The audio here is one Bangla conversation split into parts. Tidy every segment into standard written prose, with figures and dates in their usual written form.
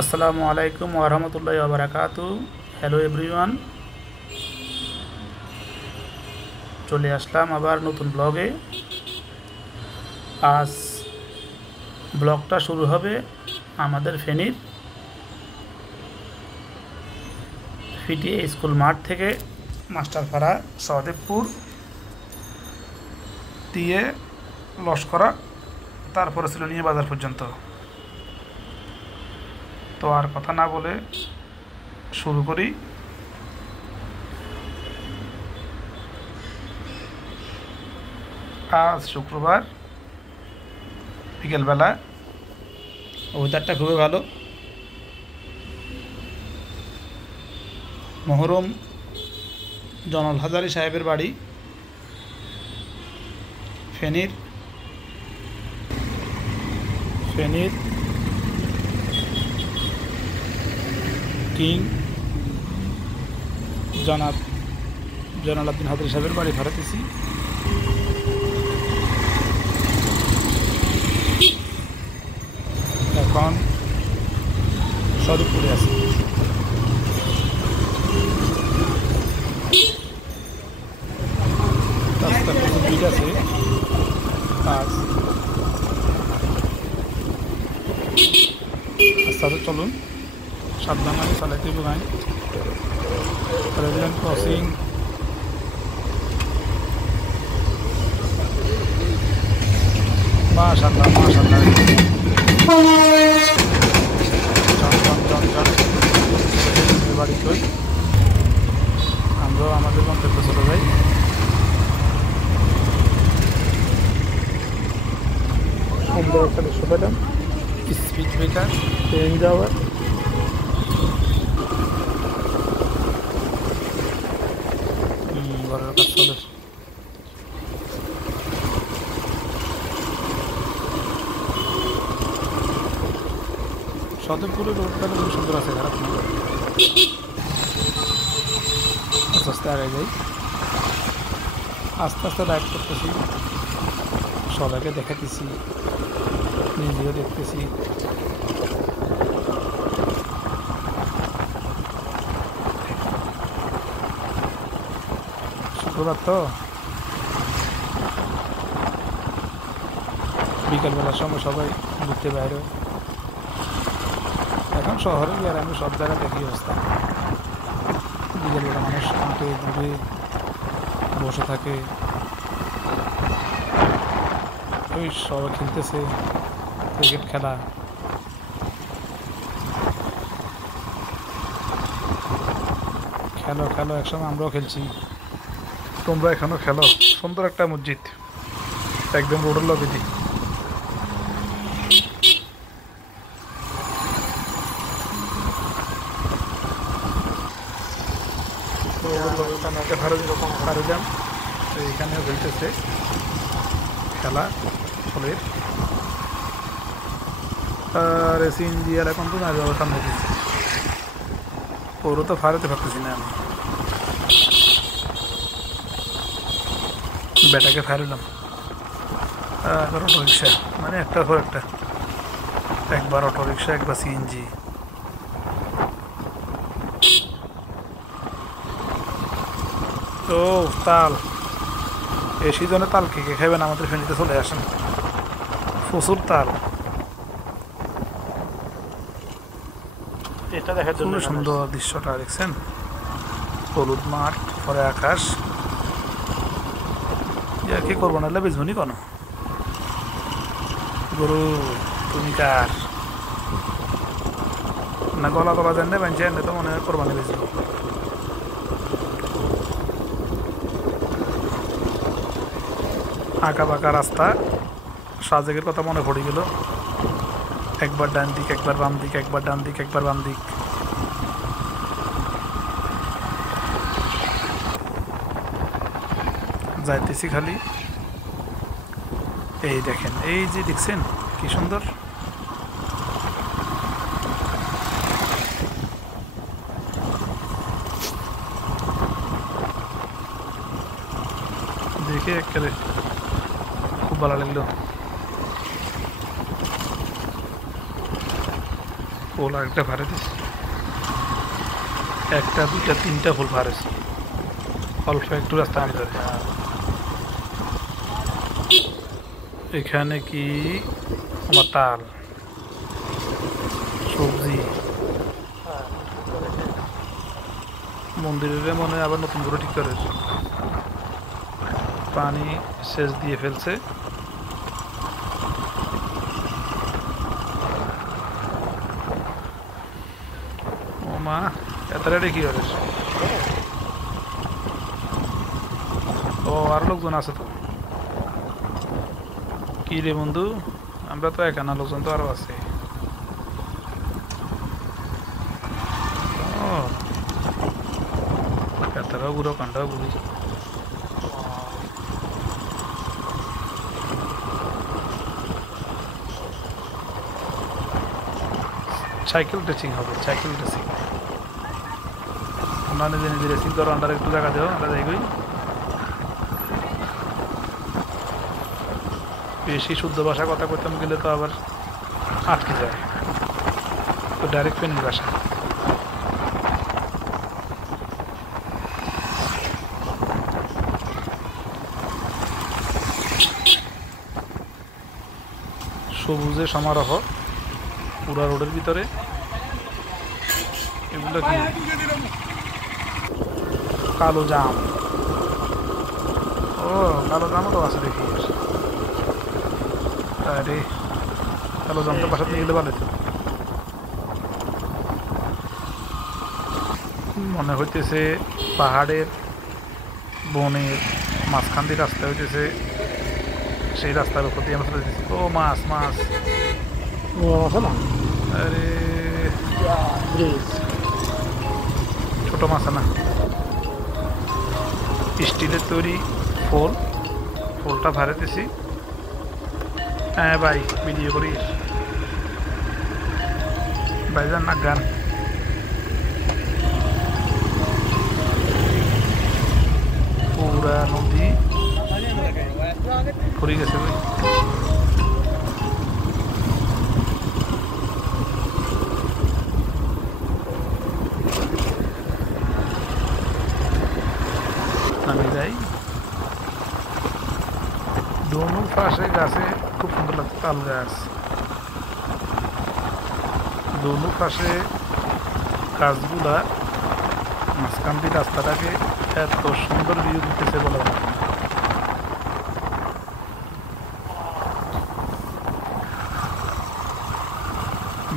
আসসালামু আলাইকুম ওয়া রাহমাতুল্লাহি ওয়া বারাকাতু। হ্যালো এভরিওয়ান, চলে আসলাম আবার নতুন ব্লগে। আজ ব্লগটা শুরু হবে আমাদের ফেনীর ফিটিএ স্কুল মাঠ থেকে, মাস্টারপাড়া, সহদেবপুর দিয়ে লস্করা, তারপরে ছিল নিয়ে বাজার পর্যন্ত। তো আর কথা না বলে শুরু করি। আজ শুক্রবার বিকেলবেলা, ওয়েদারটা খুবই ভালো। মহরম জনল হাজারী সাহেবের বাড়ি ফেনীর কিং জয়নাল আবদিন হাজারী সাহেবের বাড়ি ভাড়াতেছি। এখন সদরপুরে আছি। রাস্তা প্রচুর ভিড় আছে আজ। আস্তে চলুন, সাবধানে চালাইতে গান। রেললাইন ক্রসিং, মাশাআল্লাহ মাশাআল্লাহ, বাড়ি কই আমরাও আমাদের গন্তব্য চলে যাই। সুন্দর একটা দৃশ্য পেলাম, স্পিড ব্রেকার, ট্রেন যাওয়ার। ঘরের কাজ চলে। সদরপুরের রোডটা খুব সুন্দর আছে, খারাপ না। আস্তে আস্তে আগে যাই, আস্তে আস্তে রাইড করতেছি, সবাইকে দেখাতেছি, নিজেও দেখতেছি। শুক্রবার তো বিকালবেলার সময় সবাই ঘুরতে বাইরে। এখন শহরে গ্রামে সব জায়গায় দেখি অবস্থা, বিকেলবেলা মানুষ হাঁটে ঘুরে বসে থাকে, ওই সবাই খেলতেছে ক্রিকেট খেলা। খেলো খেলো, একসময় আমরাও খেলছি, তোমরা এখনো খেলো। সুন্দর একটা মসজিদ, একদম রোডের লবিতে। ফারুজাম তো এখানেও খেলতেছে খেলা ফুলের। আর সিএনজি আর এখন তো না যাওয়ার সামনে দিচ্ছে, ওরও তো ফারতে পারতেছি না আমি। বেটাকে ফারলাম একবার অটো রিক্সা, মানে একটার পর একটা, একবার অটো রিক্সা, একবার সিএনজি। ও তাল, এই সিজনে তাল কে কে খাইবেন আমাদের ফেনীতে চলে আসেন, প্রচুর তাল। এটা দেখার জন্য সুন্দর দৃশ্যটা দেখছেন, হলুদ মাঠ, পরে আকাশ। ইয়া কি করবো, নাহলে বেজবনি কোনো গরু। তুমি কার না গলা গলা জানলে বাঞ্চে আনলে তো মনে হয় কোরবানি বেজবো। আঁকা বাঁকা রাস্তা, সাজেকের কথা মনে পড়ে গেল। একবার ডান দিক, একবার বাম দিক, একবার ডান দিক, একবার বাম দিক। যাইতেছি খালি। এই দেখেন, এই যে দেখছেন কি সুন্দর। দেখে একেবারে খুব ভালো লাগলো। ফুল আরেকটা ভারে দিছি, একটা দুইটা তিনটা ফুল ভারেছি অল্প একটু রাস্তার ভিতরে। এখানে কি আমার তাল সবজি মন্দিরের মনে হয় আবার নতুন করে ঠিক করে পানি সেচ দিয়ে ফেলছে। ও মা, এত রেডি কি করে? ও আর লোকজন আছে তো। কি রে বন্ধু, আমরা তো একা না, লোকজন তো আরো আছে। ও এতটাও বুড়ো কান্ডাও বুঝি। সাইকেল রেসিং হবে, সাইকেল রেসিং। আমরা নিজে নিজে রেসিং করো, আমরা একটু জায়গা দেবো, আমরা যাইবই। বেশি শুদ্ধ ভাষা কথা কইতাম গেলে তো আবার আটকে যায়, তো ডাইরেক্ট ফেনী ভাষা। সবুজে সমারোহ পুরা রোডের ভিতরে। এগুলো কি? কালো জাম। ও কালো জামও তো আছে দেখি। আরে কালো জামটা বাসাতে নিয়ে গেলে ভালো হতো। মনে হইতেছে পাহাড়ের বনের মাঝখান দিয়ে রাস্তা হইতেছে, সেই রাস্তার উপর দিয়ে আমরা দিচ্ছি। ও মাছ মাছ, আরে ছোট মাছ না, স্টিলের তৈরি ফুল, ফুলটা ভাড়াতেছি। হ্যাঁ ভাই, ভিডিও করিস ভাইজান না গান। পুরা নদী ভরে গেছে ভাই। নামে যাই। দোনো পাশে গাছে খুব সুন্দর লাগছে, তাল গাছ। দোনো পাশে গাছগুলা মাঝখান দিয়ে রাস্তাটাকে এত সুন্দর ভিউ দিতেছে বলে না।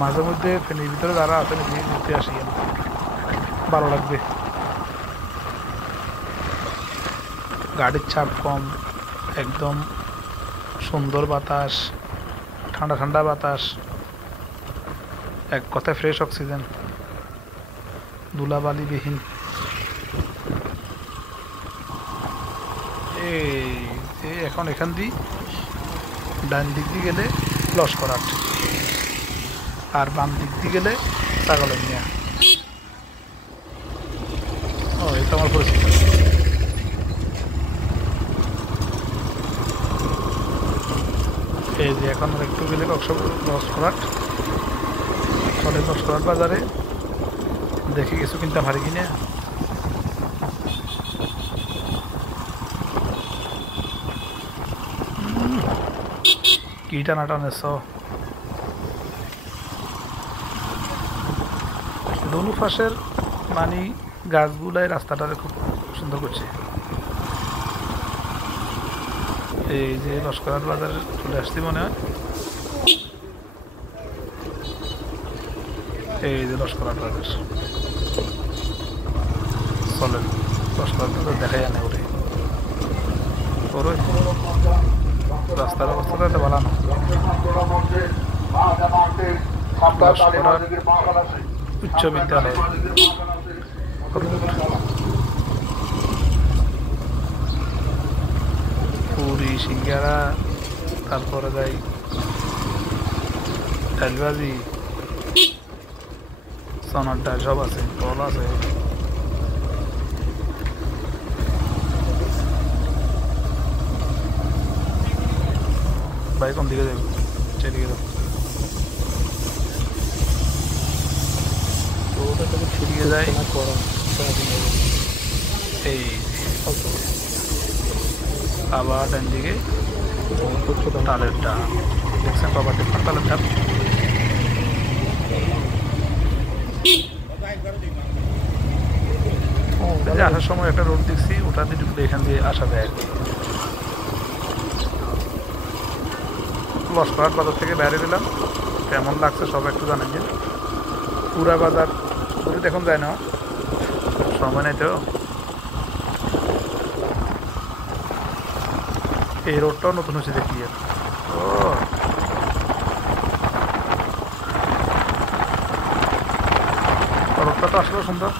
মাঝে মধ্যে ফেনীর ভিতরে যারা আছেন ঘুরতে আসি, ভালো লাগবে। গাড়ির চাপ কম, একদম সুন্দর বাতাস, ঠান্ডা ঠান্ডা বাতাস, এক কথায় ফ্রেশ অক্সিজেন, ধুলাবালিবিহীন। এই যে এখন এখান দিয়ে ডান দিক দিয়ে গেলে লস্করাট, আর বাম দিক দিয়ে গেলে ছাগলের মিয়া। ও এটা আমার পরিচিত। এই যে এখন একটু গেলে লস্করাট, চলে লস্করাট বাজারে। দেখে কিছু কিনতে পারি কিনা। কি টানা টানেছ? দোনো পাশের মানে গাছগুলাই রাস্তাটারে খুব সুন্দর করছে। এই যে লস্করাট বাজারে চলে আসছি মনে হয়। এই যে লস্করাট বাজার, চলেন লস্করাট বাজার দেখাই আনে ওরে। রাস্তার অবস্থাটা তো ভালো না। লস্করাট উচ্চ বিদ্যালয়, পুরি সিঙ্গারা, তারপরে যাই ডালবাজি, সোনার ডাল সব আছে, ফল আছে। ভাই কোন দিকে যাবে? সেদিকে যাবো। এদিকে যাই, এই আবার ডান দিকে তালের ডাব দেখছেন বাবা, দেখুন তালের ডাব। আসার সময় একটা রোড দেখছি, ওটা দিয়ে এখান দিয়ে আসা যায় আর কি। লস্করাট বাজার থেকে বাইরে দিলাম, কেমন লাগছে সব একটু জানেন। যে পুরা বাজার ঘুরে দেখুন যায় না, সময় নেই তো। এই রোডটাও নতুন হচ্ছে দেখি। ও রোডটা তো আসলে সুন্দর।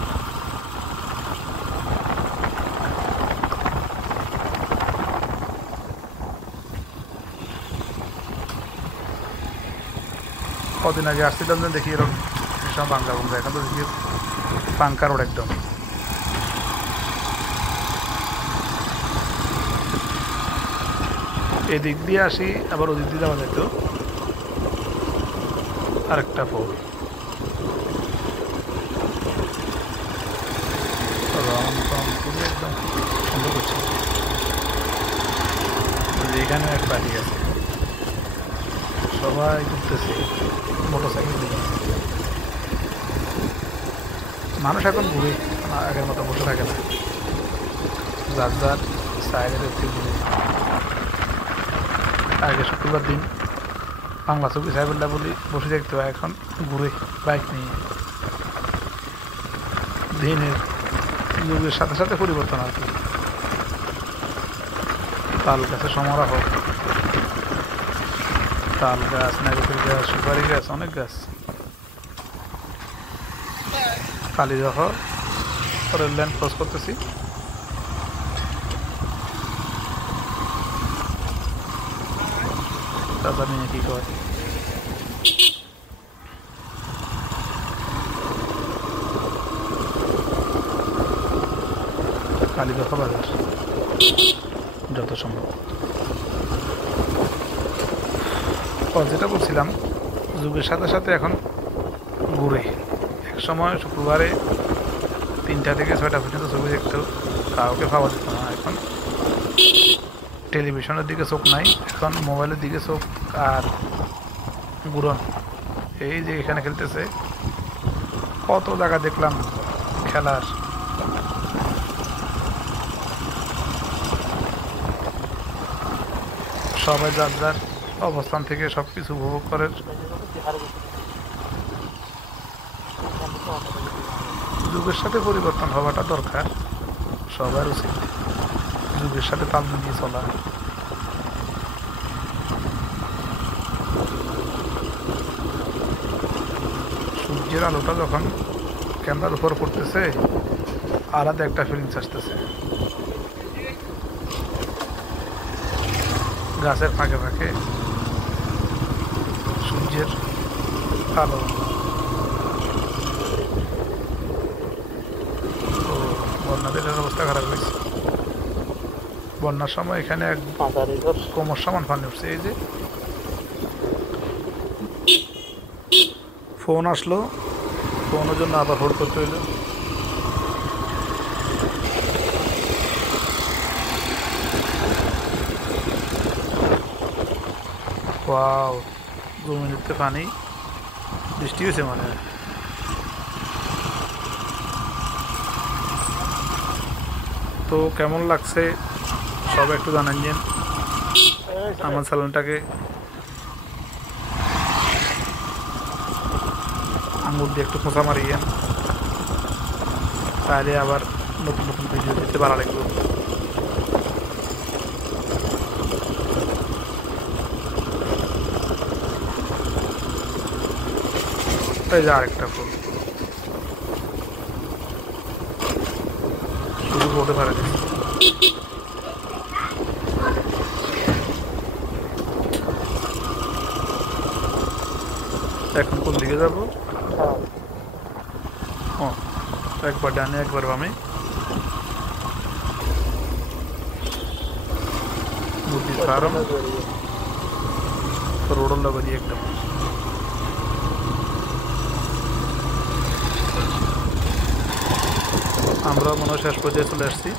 কদিন আগে আসছিলাম যে দেখি রোড ভীষণ বাংলা বন্ধু, এখন তো দেখি পাঙ্কা রোড একদম। এদিক দিয়ে আসি, আবার ওদিক দিয়ে যাওয়া যেত আরেকটা পোল। একদম সুন্দর করছে। এখানে এক বাড়ি আছে, সবাই ঘুরতেছে মোটর সাইকেল দিয়ে। মানুষ এখন ঘুরে, আগের মতো বসে থাকে না, যার যার সাইডের একটু ঘুরে। আগে শুক্রবার দিন বাংলা ছবি সাইবেল্লা বলি বসে দেখতে হয়, এখন ঘুরে বাইক নিয়ে। দিনের যুগের সাথে সাথে পরিবর্তন আর কি। তাল গাছের সমারোহ, তাল গাছ, নারিকেল গাছ, সুপারি গাছ, অনেক গাছ। কালীদহ রেল লাইন ক্রস করতেছি। দাদা নিয়ে কি কয়, কালীদহ বাজার যত সম্ভব। যেটা বলছিলাম, যুগের সাথে সাথে এখন ঘুরে। এক সময় শুক্রবারে 3টা থেকে 6টা পর্যন্ত ছবি দেখতো, কাউকে পাওয়া যেত না। এখন টেলিভিশনের দিকে চোখ নাই, এখন মোবাইলের দিকে চোখ। আর ঘুরন, এই যে এখানে খেলতেছে, কত জায়গা দেখলাম খেলার। সবাই যার যার অবস্থান থেকে সব কিছু উপভোগ করে। যুগের সাথে পরিবর্তন হওয়াটা দরকার, সবার উচিত যুগের সাথে তাল মিলিয়ে চলা। সূর্যের আলোটা যখন ক্যামেরার উপর পড়তেছে, আলাদা একটা ফিলিংস আসতেছে। গাছের ফাঁকে ফাঁকে সূর্যের আলো। তো বন্যাদের অবস্থা খারাপ হয়েছে। বন্যার সময় এখানে এক কোমর সমান পানি উঠছে। এই যে ফোন আসলো, ফোনের জন্য আবার হোল্ড করতে হইলো। ওয়াও, 2 মিনিটে পানি, বৃষ্টি হয়েছে মনে হয়। তো কেমন লাগছে সব একটু জানান। আমার চ্যানেলটাকে আঙুল দিয়ে একটু খোঁচা মারিয়ে, তাহলে আবার নতুন নতুন ভিডিও দিতে ভালো লাগবে। এই যে আরেকটা ফুল শুধু বলতে পারে। এখন কোন দিকে যাবো? ও, একবার ডানে একবার বামে। মুরগির ফার্ম, রোডল্লা বাড়ি একদম। আমরা মনে হয় শেষ পর্যায়ে চলে আসছি।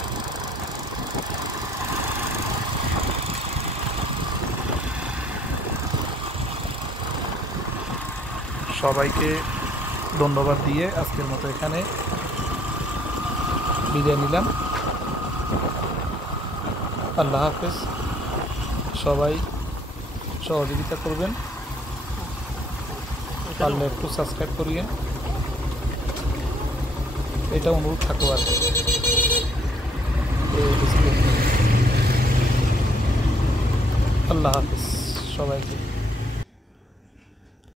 সবাইকে ধন্যবাদ দিয়ে আজকের মতো এখানে বিদায় নিলাম। আল্লাহ হাফেজ। সবাই সহযোগিতা করবেন, পারলে একটু সাবস্ক্রাইব করিয়েন, এটা অনুরোধ থাকবো আর কি। আল্লাহ হাফেজ সবাইকে।